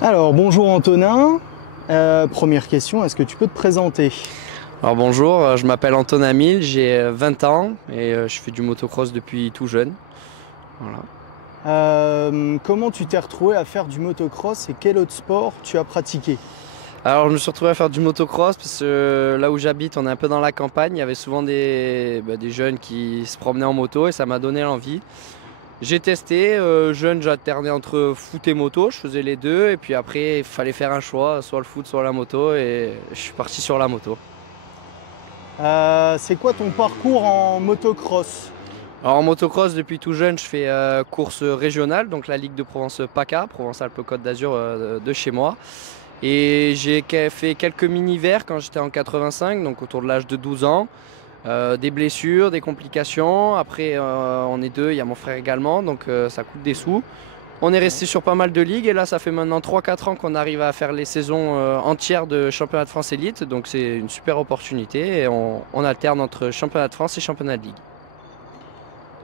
Alors, bonjour Antonin. Première question, est-ce que tu peux te présenter? Alors bonjour, je m'appelle Antonin Amil, j'ai 20 ans et je fais du motocross depuis tout jeune. Voilà. Comment tu t'es retrouvé à faire du motocross et quel autre sport tu as pratiqué? Alors je me suis retrouvé à faire du motocross parce que là où j'habite, on est un peu dans la campagne, il y avait souvent des jeunes qui se promenaient en moto et ça m'a donné l'envie. J'ai testé, jeune j'alternais entre foot et moto, je faisais les deux et puis après il fallait faire un choix, soit le foot, soit la moto et je suis parti sur la moto. C'est quoi ton parcours en motocross? Alors en motocross, depuis tout jeune, je fais course régionale, donc la Ligue de Provence PACA, Provence-Alpes-Côte d'Azur de chez moi. Et fait quelques mini-verts quand j'étais en 85, donc autour de l'âge de 12 ans. Des blessures, des complications. Après, on est deux, il y a mon frère également, donc ça coûte des sous. On est resté sur pas mal de ligues et là, ça fait maintenant 3-4 ans qu'on arrive à faire les saisons entières de championnat de France élite. Donc c'est une super opportunité et on alterne entre championnat de France et championnat de ligue.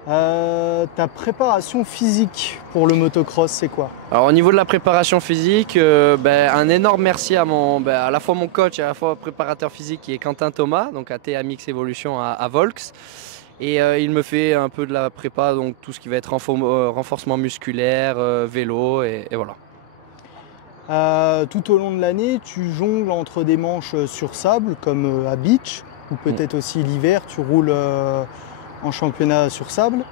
Ta préparation physique pour le motocross, c'est quoi? Alors au niveau de la préparation physique, un énorme merci à à la fois mon coach et à la fois préparateur physique qui est Quentin Thomas, donc à TMX Evolution à Volx. Et il me fait un peu de la prépa, donc tout ce qui va être renforcement musculaire, vélo et voilà. Tout au long de l'année, tu jongles entre des manches sur sable comme à beach ou Mm. peut-être aussi l'hiver, tu roules en championnat sur sable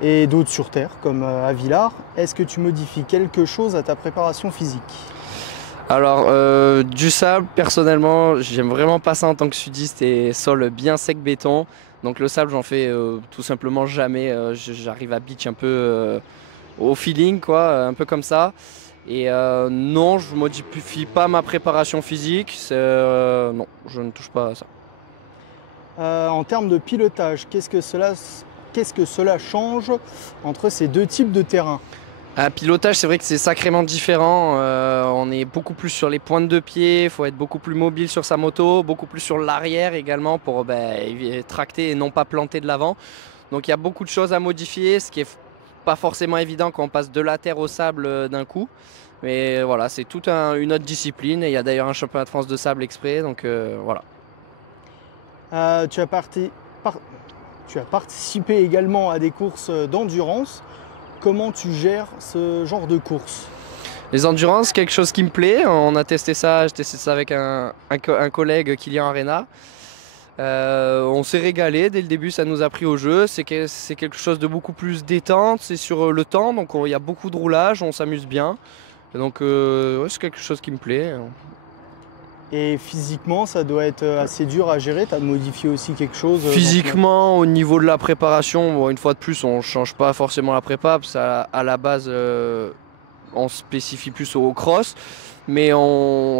et d'autres sur terre comme à Villars. Est-ce que tu modifies quelque chose à ta préparation physique? Alors du sable, personnellement, j'aime vraiment pas ça en tant que sudiste et sol bien sec béton. Donc le sable, j'en fais tout simplement jamais. J'arrive à beach un peu au feeling, quoi, un peu comme ça. Et non, je modifie pas ma préparation physique. Non, je ne touche pas à ça. En termes de pilotage, qu'est-ce que cela change entre ces deux types de terrain? Un pilotage, c'est vrai que c'est sacrément différent. On est beaucoup plus sur les pointes de pied, il faut être beaucoup plus mobile sur sa moto, beaucoup plus sur l'arrière également pour tracter et non pas planter de l'avant. Donc il y a beaucoup de choses à modifier, ce qui est pas forcément évident quand on passe de la terre au sable d'un coup. Mais voilà, c'est une autre discipline et il y a d'ailleurs un championnat de France de sable exprès, donc voilà. Euh, tu as parti- par- Tu as participé également à des courses d'endurance. Comment tu gères ce genre de course? Les endurances, quelque chose qui me plaît. On a testé ça, j'ai testé ça avec un collègue, Kylian Arena. On s'est régalé dès le début, ça nous a pris au jeu. C'est quelque chose de beaucoup plus détente, c'est sur le temps, donc il y a beaucoup de roulage, on s'amuse bien. Et donc ouais, c'est quelque chose qui me plaît. Et physiquement, ça doit être assez dur à gérer. Tu as modifié aussi quelque chose dans ton... Physiquement, au niveau de la préparation, bon, une fois de plus, on ne change pas forcément la prépa, parce qu'à la base, on spécifie plus au cross. Mais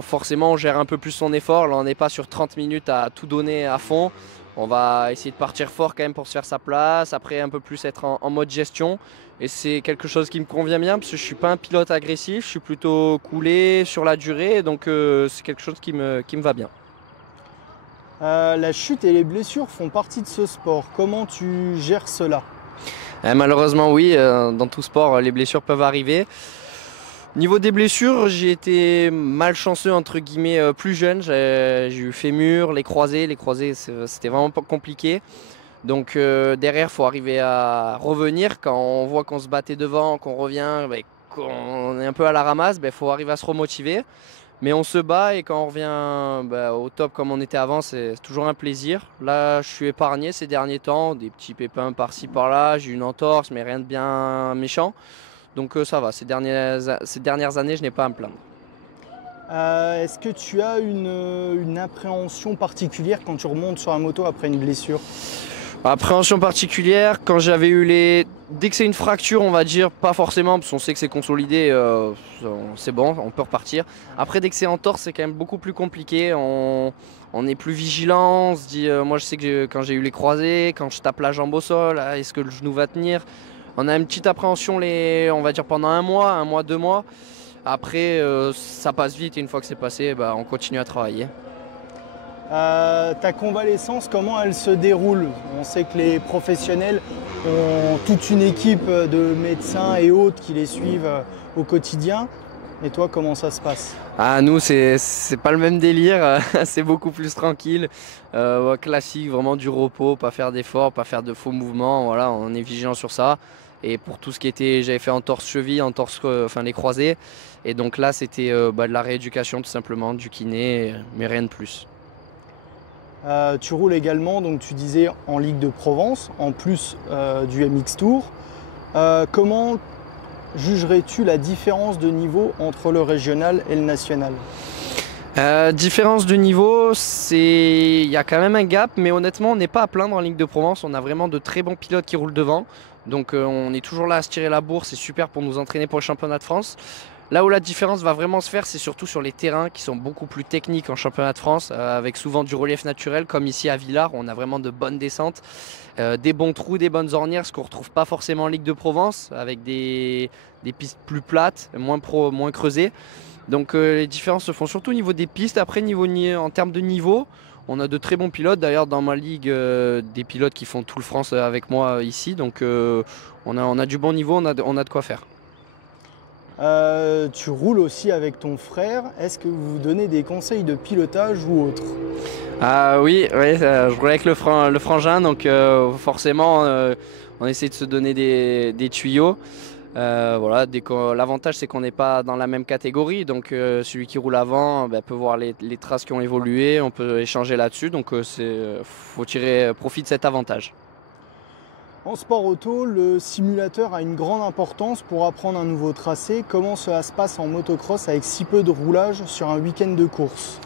forcément, on gère un peu plus son effort. Là, on n'est pas sur 30 minutes à tout donner à fond. On va essayer de partir fort quand même pour se faire sa place. Après, un peu plus être en mode gestion. Et c'est quelque chose qui me convient bien parce que je suis pas un pilote agressif. Je suis plutôt coolé sur la durée. Donc, c'est quelque chose qui me va bien. La chute et les blessures font partie de ce sport. Comment tu gères cela? Malheureusement, oui, dans tout sport, les blessures peuvent arriver. Niveau des blessures, j'ai été malchanceux entre guillemets plus jeune. J'ai eu fémur, les croisés. Les croisés, c'était vraiment pas compliqué. Donc derrière, il faut arriver à revenir. Quand on voit qu'on se battait devant, qu'on revient, qu'on est un peu à la ramasse, il faut arriver à se remotiver. Mais on se bat et quand on revient au top comme on était avant, c'est toujours un plaisir. Là, je suis épargné ces derniers temps, des petits pépins par-ci par-là. J'ai eu une entorse, mais rien de bien méchant. Donc ça va, ces dernières années, je n'ai pas à me plaindre. Est-ce que tu as une appréhension particulière quand tu remontes sur la moto après une blessure? Appréhension particulière, quand j'avais eu les... Dès que c'est une fracture, on va dire, pas forcément, parce qu'on sait que c'est consolidé, c'est bon, on peut repartir. Après, dès que c'est entorse, c'est quand même beaucoup plus compliqué. On est plus vigilant, on se dit, moi je sais que quand j'ai eu les croisés, quand je tape la jambe au sol, ah, est-ce que le genou va tenir? On a une petite appréhension, on va dire pendant un mois, 2 mois. Après, ça passe vite et une fois que c'est passé, on continue à travailler. Ta convalescence, comment elle se déroule? On sait que les professionnels ont toute une équipe de médecins et autres qui les suivent au quotidien. Et toi, comment ça se passe? Ah, nous, c'est pas le même délire, c'est beaucoup plus tranquille. Ouais, classique, vraiment du repos, pas faire d'efforts, pas faire de faux mouvements. Voilà, on est vigilant sur ça. Et pour tout ce qui était, j'avais fait entorse cheville, entorse, enfin les croisés. Et donc là, c'était de la rééducation tout simplement, du kiné, mais rien de plus. Tu roules également, donc tu disais, en Ligue de Provence, en plus du MX Tour. Comment jugerais-tu la différence de niveau entre le régional et le national? Différence de niveau, il y a quand même un gap, mais honnêtement, on n'est pas à plaindre en Ligue de Provence. On a vraiment de très bons pilotes qui roulent devant. Donc on est toujours là à se tirer la bourre, c'est super pour nous entraîner pour le championnat de France. Là où la différence va vraiment se faire, c'est surtout sur les terrains qui sont beaucoup plus techniques en championnat de France, avec souvent du relief naturel, comme ici à Villars, où on a vraiment de bonnes descentes, des bons trous, des bonnes ornières, ce qu'on ne retrouve pas forcément en Ligue de Provence, avec des pistes plus plates, moins creusées. Donc les différences se font surtout au niveau des pistes. Après, en termes de niveau, on a de très bons pilotes. D'ailleurs, dans ma ligue, des pilotes qui font tout le France avec moi ici. Donc on a du bon niveau, on a de quoi faire. Tu roules aussi avec ton frère. Est-ce que vous vous donnez des conseils de pilotage ou autre? Ah oui, oui, je roule avec le frangin, donc forcément on essaie de se donner des tuyaux. Voilà, l'avantage c'est qu'on n'est pas dans la même catégorie, donc celui qui roule avant peut voir les traces qui ont évolué, on peut échanger là-dessus, donc faut tirer profit de cet avantage. En sport auto, le simulateur a une grande importance pour apprendre un nouveau tracé. Comment cela se passe en motocross avec si peu de roulage sur un week-end de course?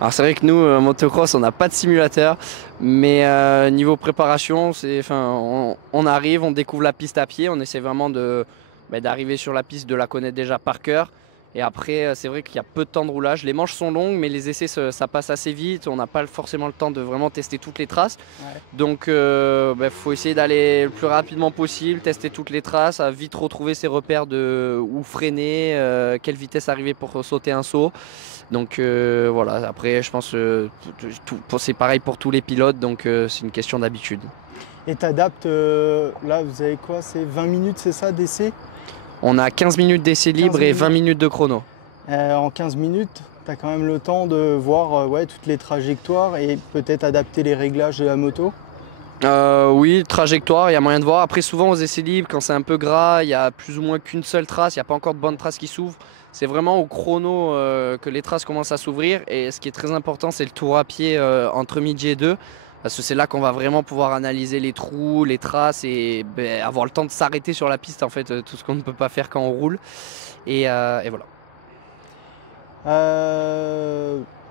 Alors c'est vrai que nous, motocross, on n'a pas de simulateur, mais niveau préparation, on arrive, on découvre la piste à pied, on essaie vraiment d'arriver sur la piste, de la connaître déjà par cœur. Et après, c'est vrai qu'il y a peu de temps de roulage. Les manches sont longues, mais les essais, ça passe assez vite. On n'a pas forcément le temps de vraiment tester toutes les traces. Ouais. Donc, faut essayer d'aller le plus rapidement possible, tester toutes les traces, à vite retrouver ses repères de où freiner, quelle vitesse arriver pour sauter un saut. Donc voilà, après, je pense c'est pareil pour tous les pilotes, donc c'est une question d'habitude. Et t'adaptes, là vous avez quoi? C'est 20 minutes, c'est ça, d'essai? On a 15 minutes d'essai libre et 20 minutes de chrono. En 15 minutes, tu as quand même le temps de voir toutes les trajectoires et peut-être adapter les réglages de la moto? Oui, trajectoire, il y a moyen de voir. Après, souvent aux essais libres, quand c'est un peu gras, il y a plus ou moins qu'une seule trace, il n'y a pas encore de bonnes traces qui s'ouvrent. C'est vraiment au chrono que les traces commencent à s'ouvrir. Et ce qui est très important, c'est le tour à pied entre midi et 2. Parce que c'est là qu'on va vraiment pouvoir analyser les trous, les traces et avoir le temps de s'arrêter sur la piste, en fait, tout ce qu'on ne peut pas faire quand on roule. Et voilà.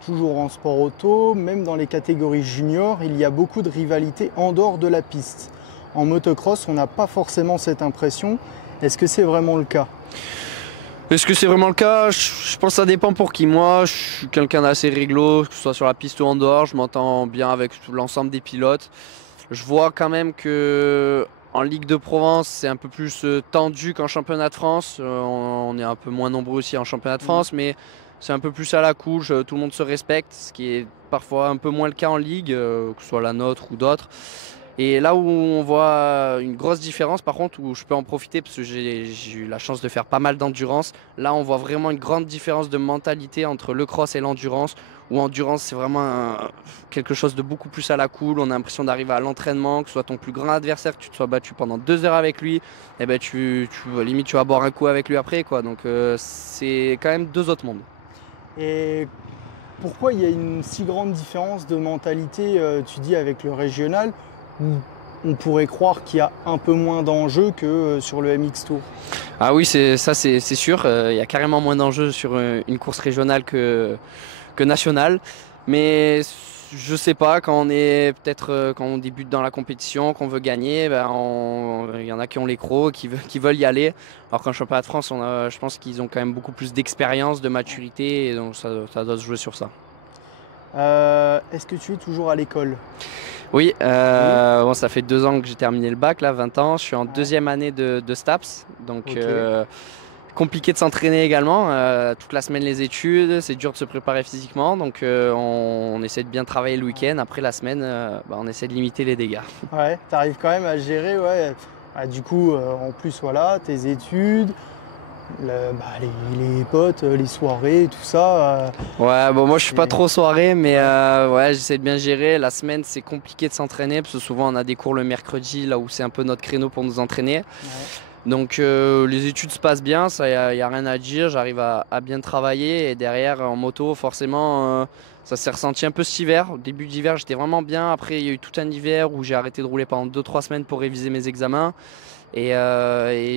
Toujours en sport auto, même dans les catégories juniors, il y a beaucoup de rivalité en dehors de la piste. En motocross, on n'a pas forcément cette impression. Est-ce que c'est vraiment le cas? Est-ce que c'est vraiment le cas? Je pense que ça dépend pour qui. Moi, je suis quelqu'un d'assez réglo, que ce soit sur la piste ou en dehors. Je m'entends bien avec l'ensemble des pilotes. Je vois quand même que en Ligue de Provence, c'est un peu plus tendu qu'en championnat de France. On est un peu moins nombreux aussi en championnat de France, mais c'est un peu plus à la couche. Tout le monde se respecte, ce qui est parfois un peu moins le cas en Ligue, que ce soit la nôtre ou d'autres. Et là où on voit une grosse différence, par contre, où je peux en profiter parce que j'ai eu la chance de faire pas mal d'endurance, là on voit vraiment une grande différence de mentalité entre le cross et l'endurance. Où endurance, c'est vraiment quelque chose de beaucoup plus à la cool. On a l'impression d'arriver à l'entraînement, que ce soit ton plus grand adversaire, que tu te sois battu pendant 2 heures avec lui, et limite tu vas boire un coup avec lui après, quoi. Donc c'est quand même deux autres mondes. Et pourquoi il y a une si grande différence de mentalité, tu dis, avec le régional, où on pourrait croire qu'il y a un peu moins d'enjeux que sur le MX Tour? Ah oui, c'est sûr. Il y a carrément moins d'enjeux sur une course régionale que nationale. Mais je sais pas, quand on débute dans la compétition, qu'on veut gagner, il y en a qui ont les crocs, qui veulent y aller. Alors qu'en championnat de France, je pense qu'ils ont quand même beaucoup plus d'expérience, de maturité, et donc ça doit se jouer sur ça. Est-ce que tu es toujours à l'école? Oui, bon, ça fait 2 ans que j'ai terminé le bac, là, 20 ans. Je suis en 2e année de STAPS, donc Ok. compliqué de s'entraîner également. Toute la semaine les études, c'est dur de se préparer physiquement, donc on essaie de bien travailler le week-end. Après la semaine, on essaie de limiter les dégâts. Ouais, tu arrives quand même à gérer, ouais. Ah, du coup, en plus, voilà, tes études, les potes, les soirées, tout ça. Ouais, bon, moi je suis pas trop soirée, mais ouais, j'essaie de bien gérer. La semaine, c'est compliqué de s'entraîner parce que souvent on a des cours le mercredi, là où c'est un peu notre créneau pour nous entraîner. Ouais. Donc les études se passent bien, ça y a rien à dire, j'arrive à bien travailler et derrière en moto forcément ça s'est ressenti un peu cet hiver. Au début d'hiver j'étais vraiment bien, après il y a eu tout un hiver où j'ai arrêté de rouler pendant 2-3 semaines pour réviser mes examens et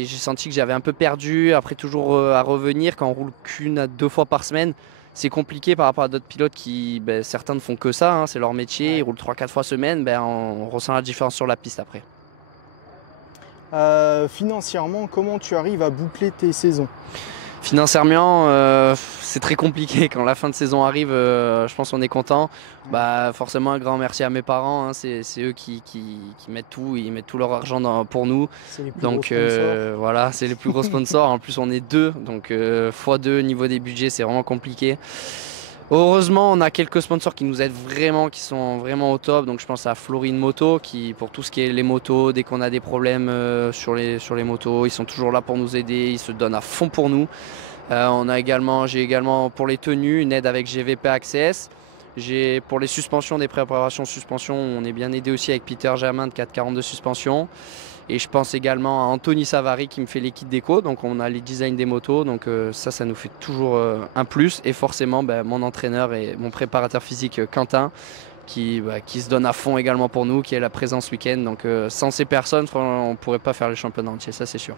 j'ai senti que j'avais un peu perdu, après toujours à revenir quand on roule qu'une à 2 fois par semaine. C'est compliqué par rapport à d'autres pilotes qui, certains ne font que ça, hein, c'est leur métier, Ouais. ils roulent 3-4 fois semaine, on ressent la différence sur la piste après. Financièrement, comment tu arrives à boucler tes saisons? Financièrement, c'est très compliqué. Quand la fin de saison arrive, je pense qu'on est content. Forcément, un grand merci à mes parents. Hein, c'est eux qui mettent tout, ils mettent tout leur argent pour nous. C'est les plus Donc gros sponsors. voilà, c'est les plus gros sponsors. En plus, on est deux, donc x2 niveau des budgets, c'est vraiment compliqué. Heureusement, on a quelques sponsors qui nous aident vraiment, qui sont vraiment au top. Donc je pense à Florine Moto, qui pour tout ce qui est les motos, dès qu'on a des problèmes sur les motos, ils sont toujours là pour nous aider, ils se donnent à fond pour nous. J'ai également pour les tenues une aide avec GVP Access. Pour les suspensions, des préparations suspension, on est bien aidé aussi avec Peter Germain de 442 Suspension. Et je pense également à Anthony Savary qui me fait les kits déco. Donc on a les designs des motos. Donc ça nous fait toujours un plus. Et forcément, mon entraîneur et mon préparateur physique Quentin qui se donne à fond également pour nous, qui est la présence week-end. Donc sans ces personnes, on ne pourrait pas faire les championnats entiers, ça c'est sûr.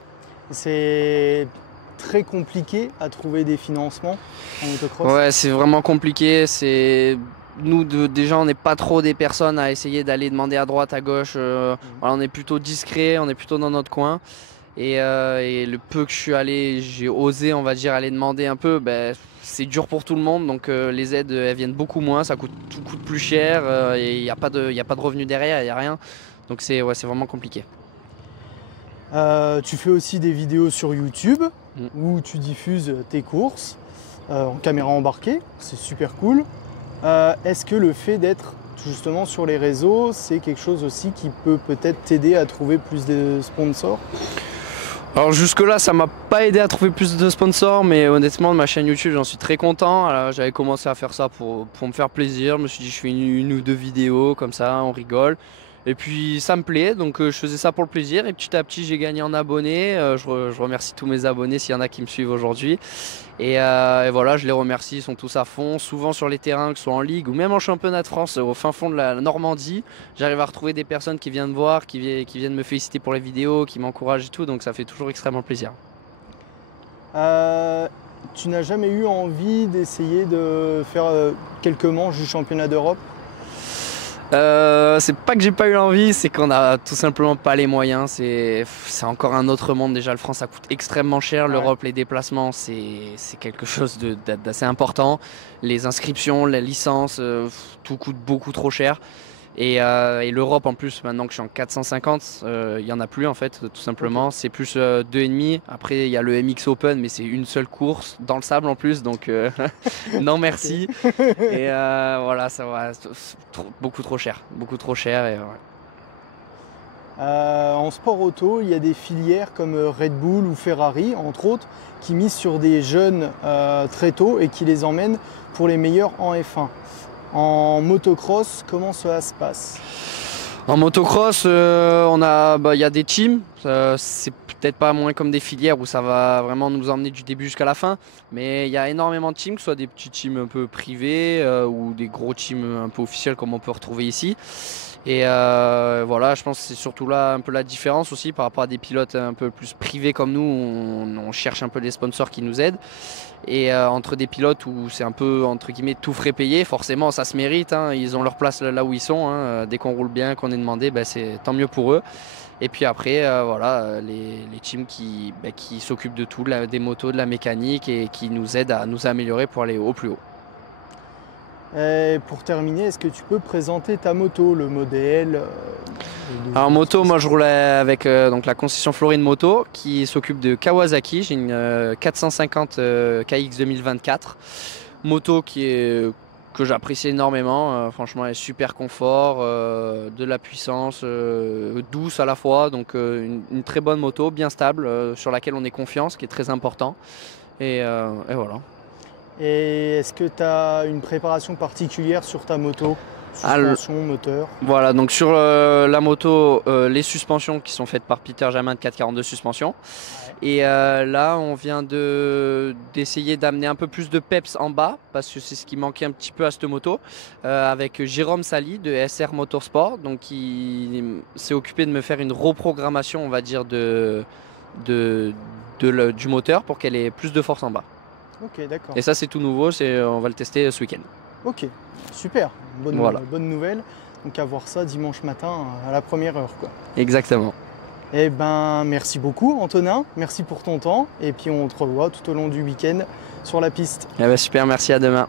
C'est très compliqué à trouver des financements en motocross. Ouais, c'est vraiment compliqué. Nous, déjà, on n'est pas trop des personnes à essayer d'aller demander à droite, à gauche. Voilà, on est plutôt discret, on est plutôt dans notre coin. Et le peu que je suis allé, j'ai osé, on va dire, aller demander un peu. C'est dur pour tout le monde, donc les aides, elles viennent beaucoup moins. Tout coûte plus cher et il n'y a pas de revenus derrière, il n'y a rien. Donc c'est vraiment compliqué. Tu fais aussi des vidéos sur YouTube où tu diffuses tes courses en caméra embarquée. C'est super cool. Est-ce que le fait d'être justement sur les réseaux, c'est quelque chose aussi qui peut peut-être t'aider à trouver plus de sponsors? Alors jusque-là, ça m'a pas aidé à trouver plus de sponsors, mais honnêtement, de ma chaîne YouTube, j'en suis très content. Alors, j'avais commencé à faire ça pour me faire plaisir. Je me suis dit, je fais une ou deux vidéos, comme ça, on rigole. Et puis ça me plaît, donc je faisais ça pour le plaisir. Et petit à petit, j'ai gagné en abonnés. Je remercie tous mes abonnés s'il y en a qui me suivent aujourd'hui. Et voilà, je les remercie, ils sont tous à fond. Souvent sur les terrains, que ce soit en ligue ou même en championnat de France, au fin fond de la Normandie, j'arrive à retrouver des personnes qui viennent me voir, qui viennent me féliciter pour les vidéos, qui m'encouragent et tout. Donc ça fait toujours extrêmement plaisir. Tu n'as jamais eu envie d'essayer de faire quelques manches du championnat d'Europe? C'est pas que j'ai pas eu l'envie, c'est qu'on a tout simplement pas les moyens. C'est encore un autre monde. Déjà, le France, ça coûte extrêmement cher. L'Europe, les déplacements, c'est quelque chose d'assez important. Les inscriptions, la licence, tout coûte beaucoup trop cher. Et l'Europe, en plus, maintenant que je suis en 450, il n'y en a plus en fait, tout simplement. C'est plus 2,5. Après, il y a le MX Open, mais c'est une seule course dans le sable en plus. Donc, non merci. Et voilà, ça va. Beaucoup trop cher. Beaucoup trop cher. Et, ouais. En sport auto, il y a des filières comme Red Bull ou Ferrari, entre autres, qui misent sur des jeunes très tôt et qui les emmènent pour les meilleurs en F1. En motocross, comment cela se passe? En motocross, il y a des teams. C'est peut-être pas moins comme des filières où ça va vraiment nous emmener du début jusqu'à la fin. Mais il y a énormément de teams, que ce soit des petits teams un peu privés ou des gros teams un peu officiels comme on peut retrouver ici. Et voilà, je pense que c'est surtout là un peu la différence aussi par rapport à des pilotes un peu plus privés comme nous. On cherche un peu des sponsors qui nous aident. Et entre des pilotes où c'est un peu entre guillemets tout frais payé, forcément ça se mérite, hein, ils ont leur place là où ils sont, hein, dès qu'on roule bien, qu'on est demandé, c'est tant mieux pour eux. Et puis après voilà, les teams qui s'occupent de tout, des motos, de la mécanique et qui nous aident à nous améliorer pour aller au plus haut. Et pour terminer, est-ce que tu peux présenter ta moto, le modèle? Alors moto, moi je roulais avec donc la concession Florine Moto qui s'occupe de Kawasaki. J'ai une 450 KX 2024. Moto qui est que j'apprécie énormément. Franchement, elle est super confort, de la puissance, douce à la fois. Donc une très bonne moto, bien stable, sur laquelle on est confiant, ce qui est très important. Et voilà. Et est-ce que tu as une préparation particulière sur ta moto? Suspension, moteur? Voilà, donc sur la moto, les suspensions qui sont faites par Peter Jamin de 442 suspension. Ouais. Et là, on vient d'essayer d'amener un peu plus de peps en bas, parce que c'est ce qui manquait un petit peu à cette moto, avec Jérôme Sali de SR Motorsport, donc qui s'est occupé de me faire une reprogrammation, on va dire, du moteur pour qu'elle ait plus de force en bas. Ok, d'accord. Et ça, c'est tout nouveau, on va le tester ce week-end. Ok, super, Voilà. Bonne nouvelle. Donc à voir ça dimanche matin à la première heure, quoi. Exactement. Eh ben, merci beaucoup Antonin, merci pour ton temps. Et puis on te revoit tout au long du week-end sur la piste. Eh ben, super, merci, à demain.